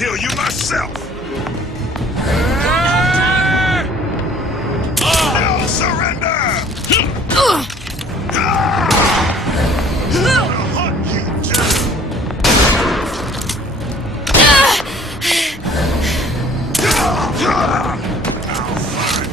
kill you myself! No surrender! I'll hunt you too! I'll find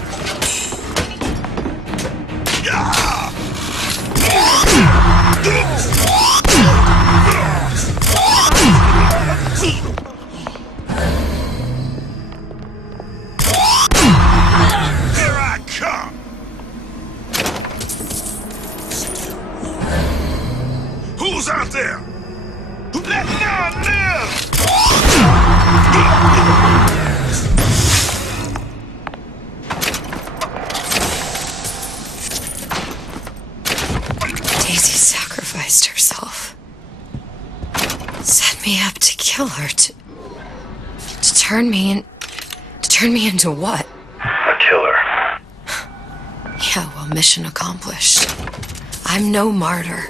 Here I come! Who's out there? Let none live! Daisy sacrificed herself. Set me up to kill her, to turn me into what? A killer. Yeah, well, mission accomplished. I'm no martyr.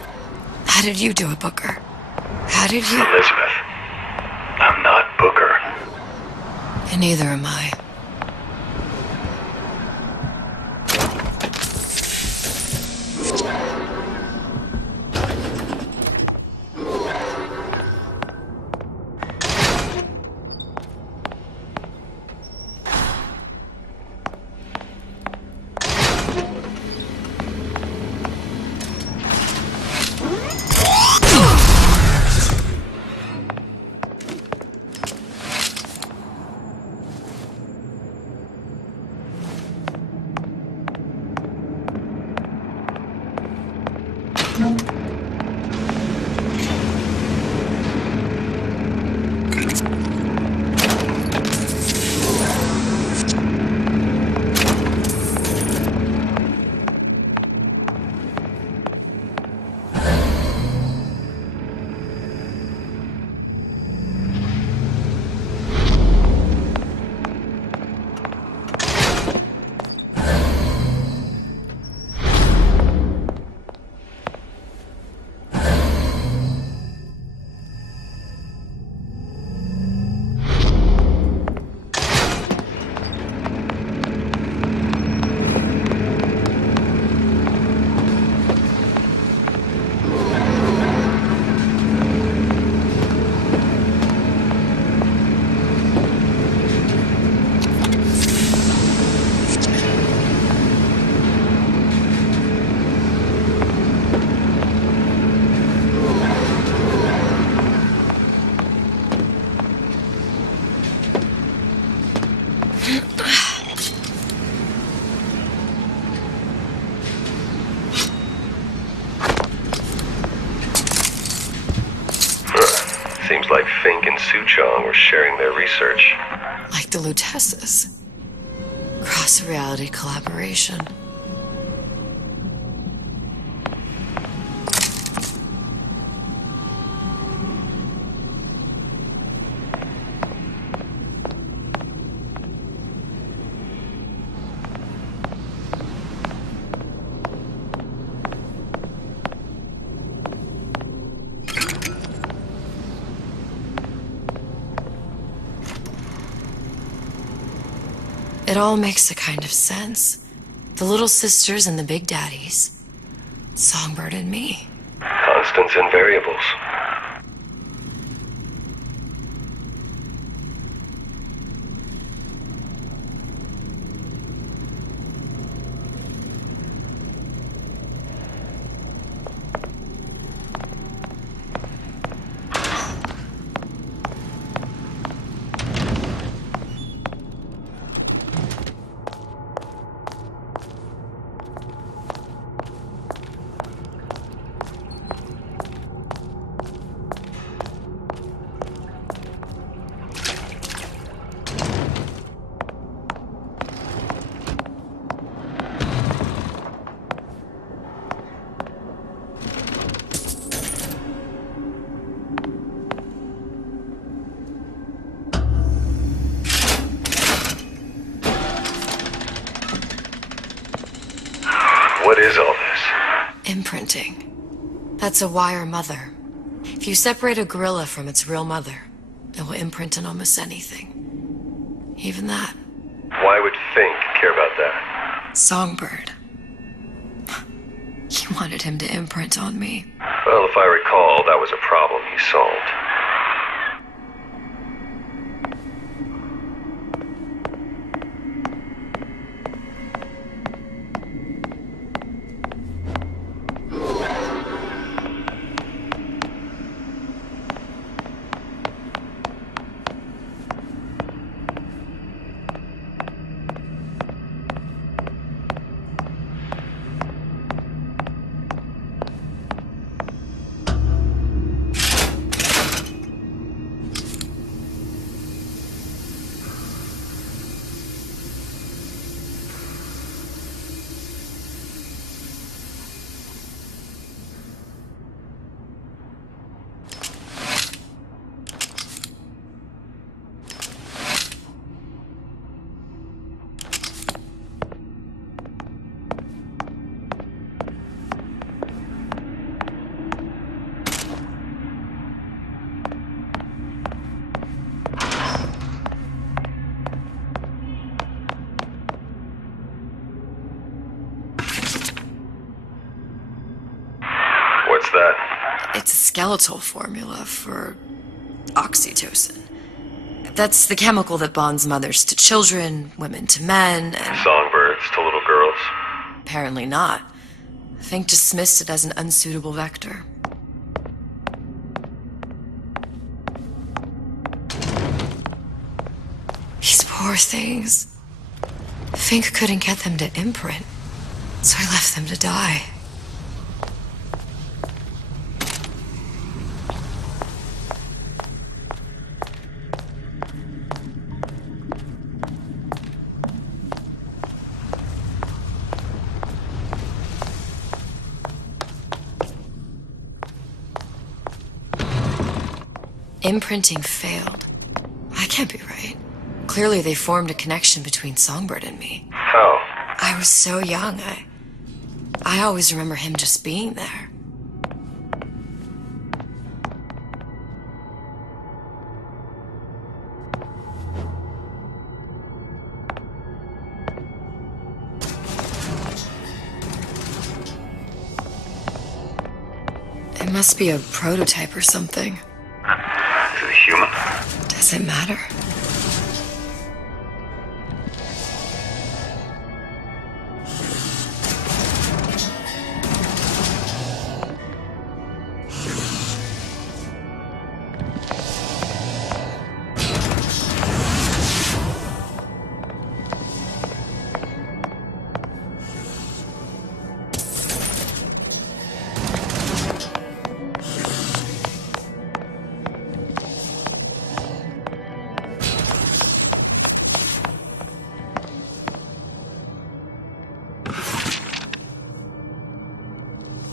How did you do it, Booker? How did you... Elizabeth, I'm not Booker. And neither am I. Seems like Fink and Suchong were sharing their research. Like the Lutesses. Cross-reality collaboration. It all makes a kind of sense. The little sisters and the big daddies. Songbird and me. Constants and variables. What is all this? Imprinting. That's a wire mother. If you separate a gorilla from its real mother, It will imprint on almost anything. Even that. Why would Fink care about that? Songbird. He wanted him to imprint on me. Well, if I recall, that was a problem he solved. What's that? It's a skeletal formula for oxytocin. That's the chemical that bonds mothers to children, women to men, and... Songbirds to little girls? Apparently not. Fink dismissed it as an unsuitable vector. These poor things. Fink couldn't get them to imprint, so I left them to die. Imprinting failed. That can't be right. Clearly they formed a connection between Songbird and me. How? I was so young, I always remember him just being there. It must be a prototype or something. Is it human? Does it matter?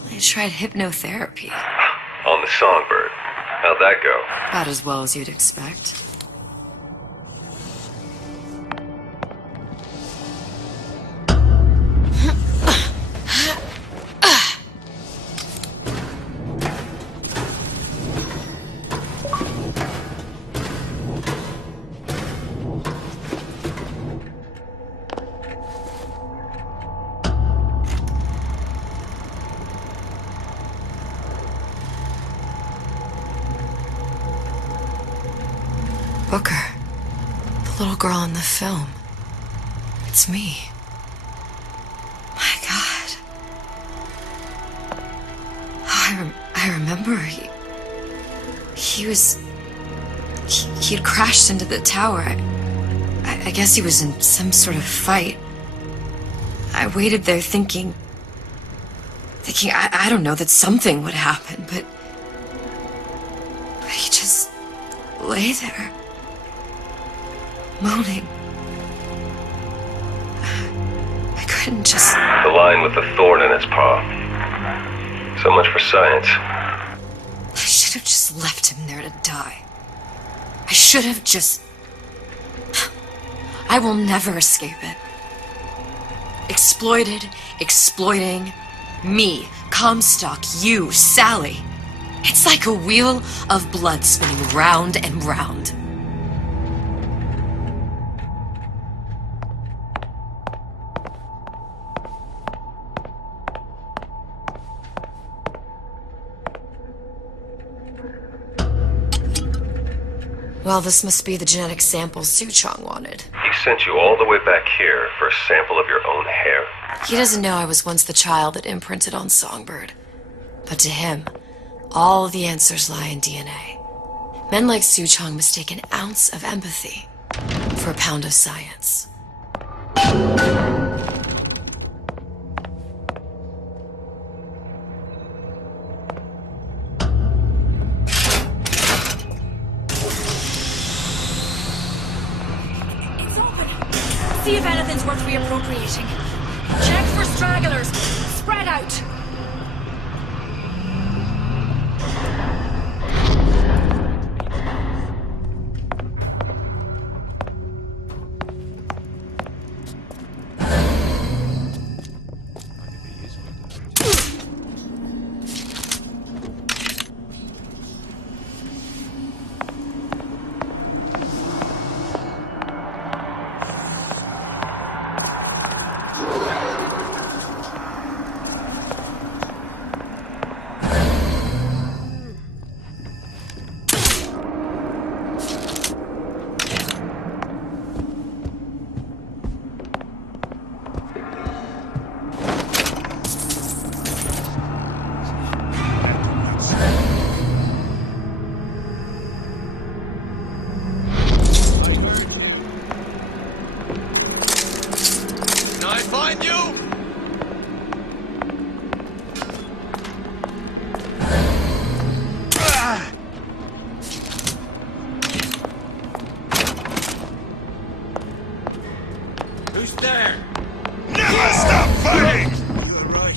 I tried hypnotherapy. On the Songbird. How'd that go? About as well as you'd expect. Booker. The little girl in the film. It's me. My God. Oh, I remember he'd crashed into the tower. I guess he was in some sort of fight. I waited there thinking I don't know, that something would happen, but he just lay there. Moaning. I couldn't just... The line with the thorn in its paw. So much for science. I should have just left him there to die. I should have just... I will never escape it. Exploited, exploiting, me, Comstock, you, Sally. It's like a wheel of blood spinning round and round. Well, this must be the genetic sample Suchong wanted. He sent you all the way back here for a sample of your own hair? He doesn't know I was once the child that imprinted on Songbird. But to him, all the answers lie in DNA. Men like Suchong mistake an ounce of empathy for a pound of science. See if anything's worth reappropriating. Check for stragglers. Spread out. Who's there? Never stop fighting! You're right.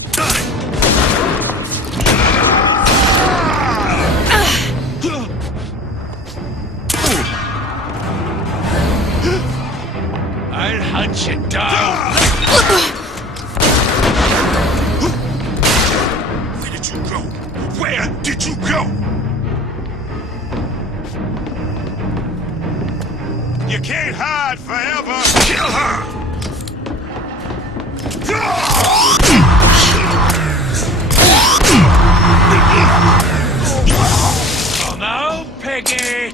I'll hunt you down! Where did you go? Where did you go? You can't hide forever! Kill her! Oh no, Piggy!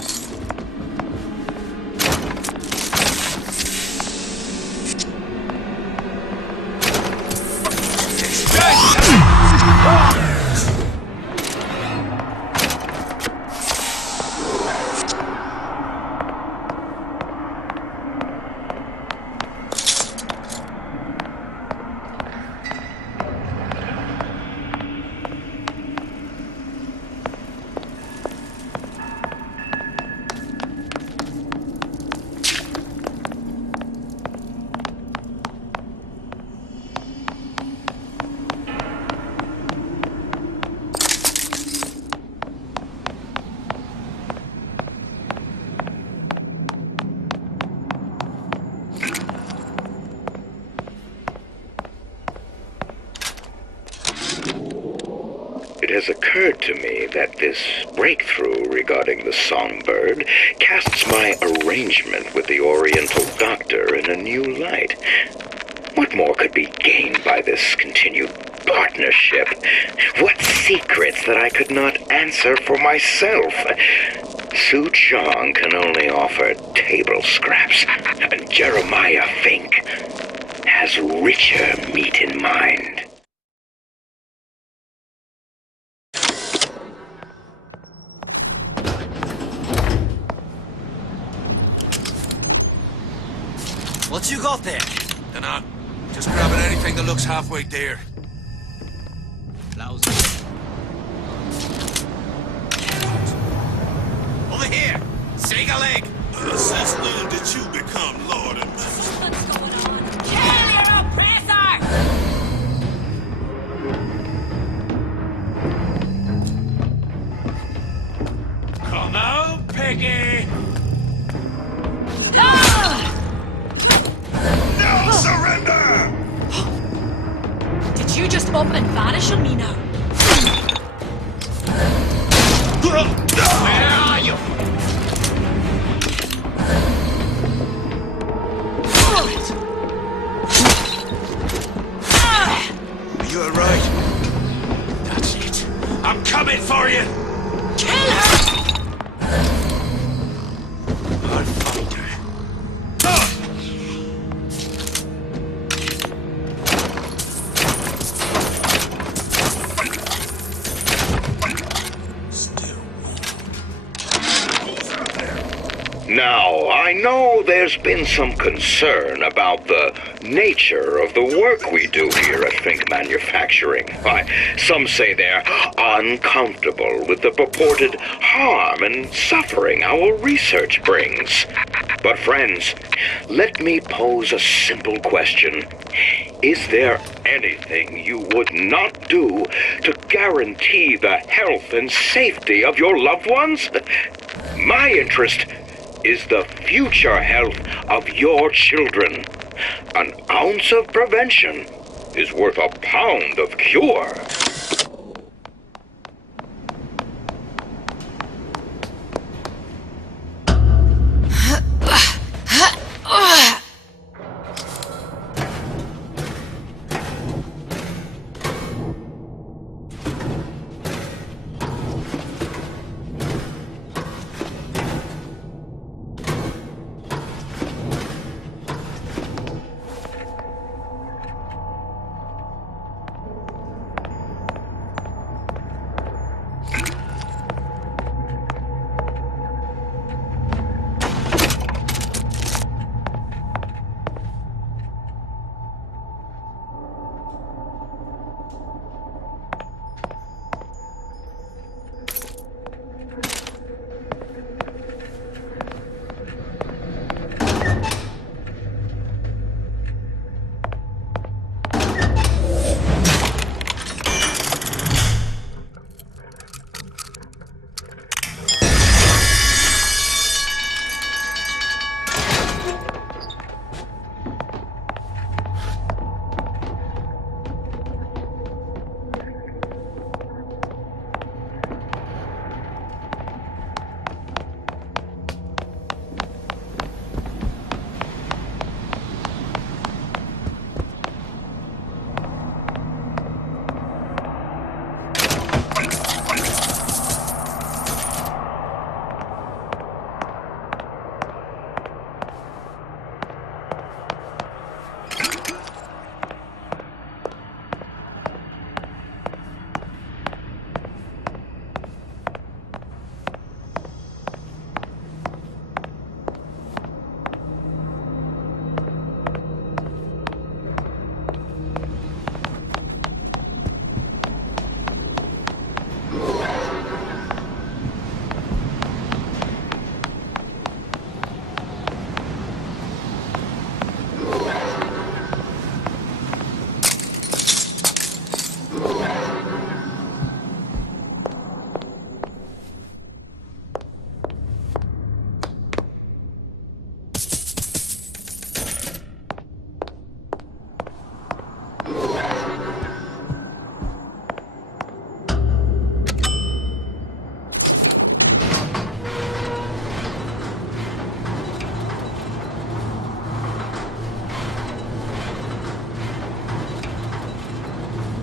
It has occurred to me that this breakthrough regarding the songbird casts my arrangement with the Oriental Doctor in a new light. What more could be gained by this continued partnership? What secrets that I could not answer for myself? Suchong can only offer table scraps, and Jeremiah Fink has richer meat in mind. What you got there? Dunno. Just grabbing anything that looks halfway there. Lousy. Over here! Shake a leg! Since when did you become Lord and Master? What's going on? Kill your oppressor! Come on, Peggy! No surrender! Did you just up and vanish on me now? Where are you? Are you alright? That's it. I'm coming for you! Kill her! Now, I know there's been some concern about the nature of the work we do here at Fink Manufacturing. Why, some say they're uncomfortable with the purported harm and suffering our research brings. But friends, let me pose a simple question. Is there anything you would not do to guarantee the health and safety of your loved ones? My interest is the future health of your children. An ounce of prevention is worth a pound of cure.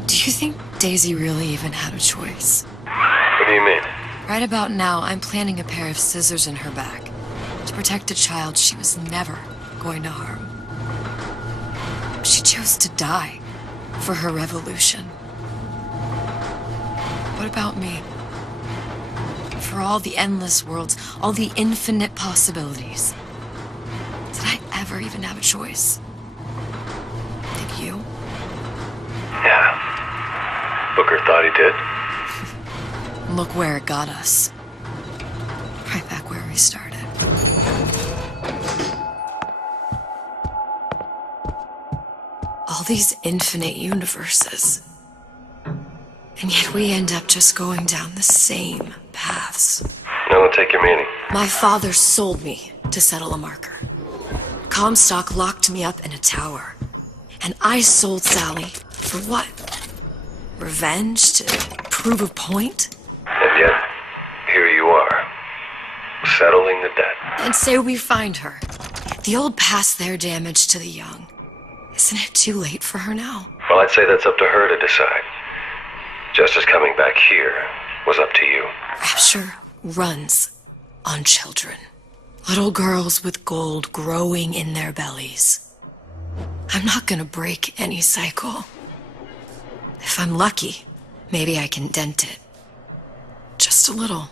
Do you think Daisy really even had a choice? What do you mean? Right about now, I'm planting a pair of scissors in her back to protect a child she was never going to harm. She chose to die for her revolution. What about me? For all the endless worlds, all the infinite possibilities. Did I ever even have a choice? Did you? Yeah. Booker thought he did. Look where it got us. Right back where we started. All these infinite universes. And yet we end up just going down the same paths. No, take your meaning. My father sold me to settle a marker. Comstock locked me up in a tower. And I sold Sally for what? Revenge? To prove a point? And yet, here you are, settling the debt. And say we find her. The old past their damage to the young. Isn't it too late for her now? Well, I'd say that's up to her to decide. Justice coming back here was up to you. Rapture runs on children. Little girls with gold growing in their bellies. I'm not gonna break any cycle. If I'm lucky, maybe I can dent it. Just a little.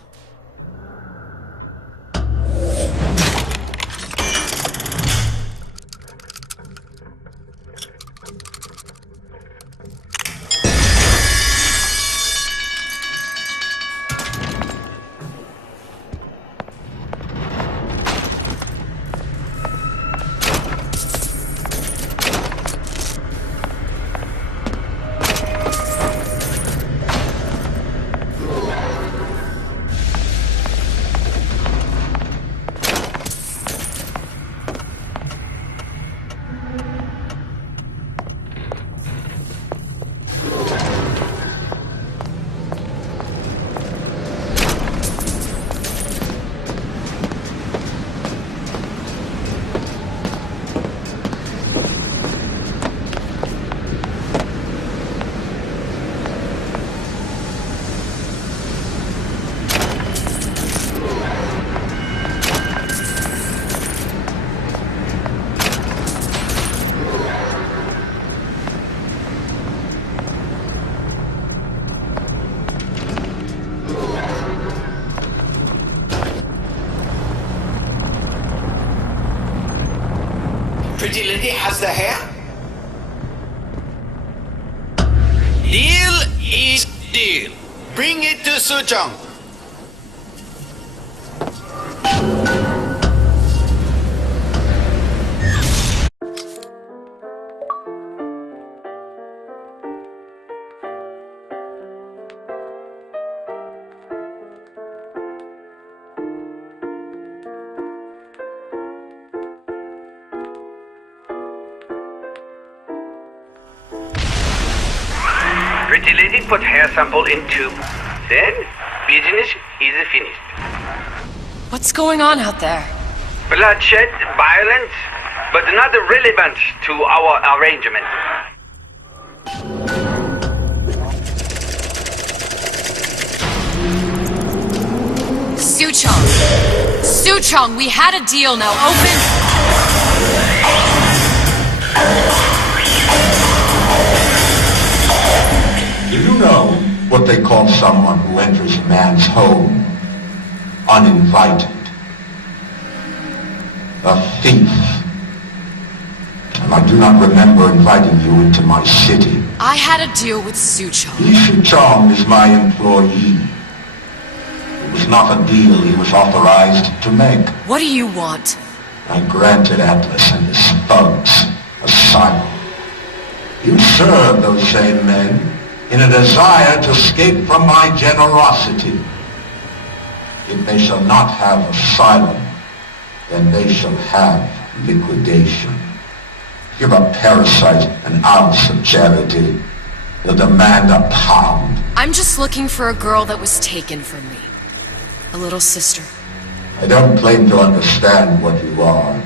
Pretty lady has the hair? Deal is deal. Bring it to Suchong. Pretty lady put hair sample in tube. Then, business is finished. What's going on out there? Bloodshed, violence, but not relevant to our arrangement. Suchong! Suchong, we had a deal, now open! Do you know what they call someone who enters man's home uninvited? A thief. And I do not remember inviting you into my city. I had a deal with Suchong. Suchong is my employee. It was not a deal he was authorized to make. What do you want? I granted Atlas and his thugs asylum. You serve those same men in a desire to escape from my generosity. If they shall not have asylum, then they shall have liquidation. Give a parasite an ounce of charity. They'll demand a pound. I'm just looking for a girl that was taken from me. A little sister. I don't claim to understand what you are,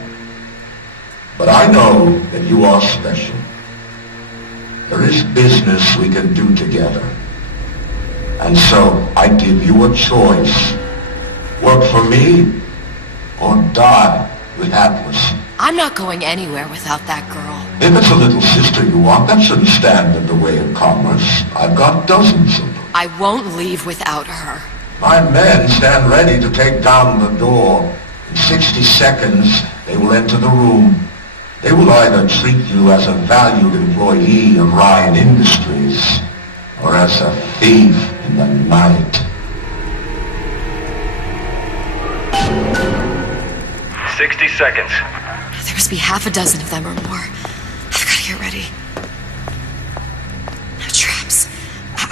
but I know that you are special. There is business we can do together. And so I give you a choice. Work for me or die with Atlas. I'm not going anywhere without that girl. If it's a little sister you want, that shouldn't stand in the way of commerce. I've got dozens of them. I won't leave without her. My men stand ready to take down the door. In 60 seconds, they will enter the room. They will either treat you as a valued employee of Ryan Industries, or as a thief in the night. 60 seconds. There must be half a dozen of them or more. I've got to get ready. No traps.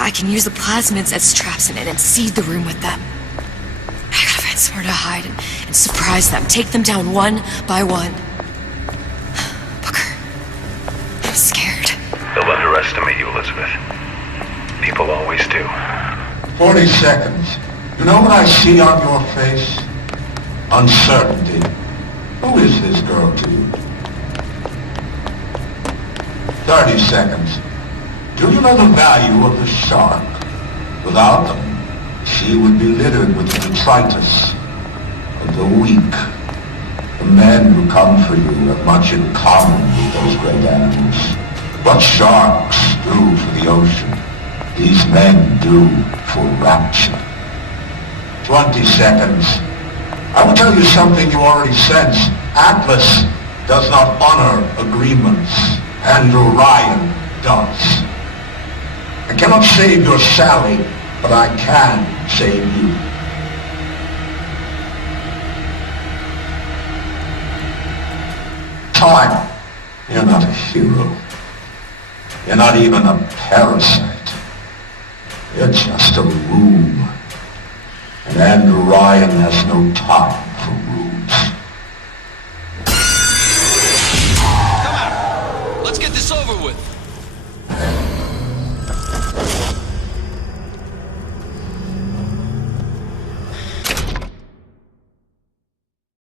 I can use the plasmids as traps and seed the room with them. I gotta find somewhere to hide and surprise them. Take them down one by one. I'm scared. They'll underestimate you, Elizabeth. People always do. 40 seconds. You know what I see on your face? Uncertainty. Who is this girl to you? 30 seconds. Do you know the value of the shark? Without them, she would be littered with the detritus of the weak. The men who come for you have much in common with those great animals. What sharks do for the ocean, these men do for rapture. 20 seconds. I will tell you something you already sense. Atlas does not honor agreements, and Orion does. I cannot save your Sally, but I can save you. Time. You're not a hero. You're not even a parasite. You're just a room. And Orion has no time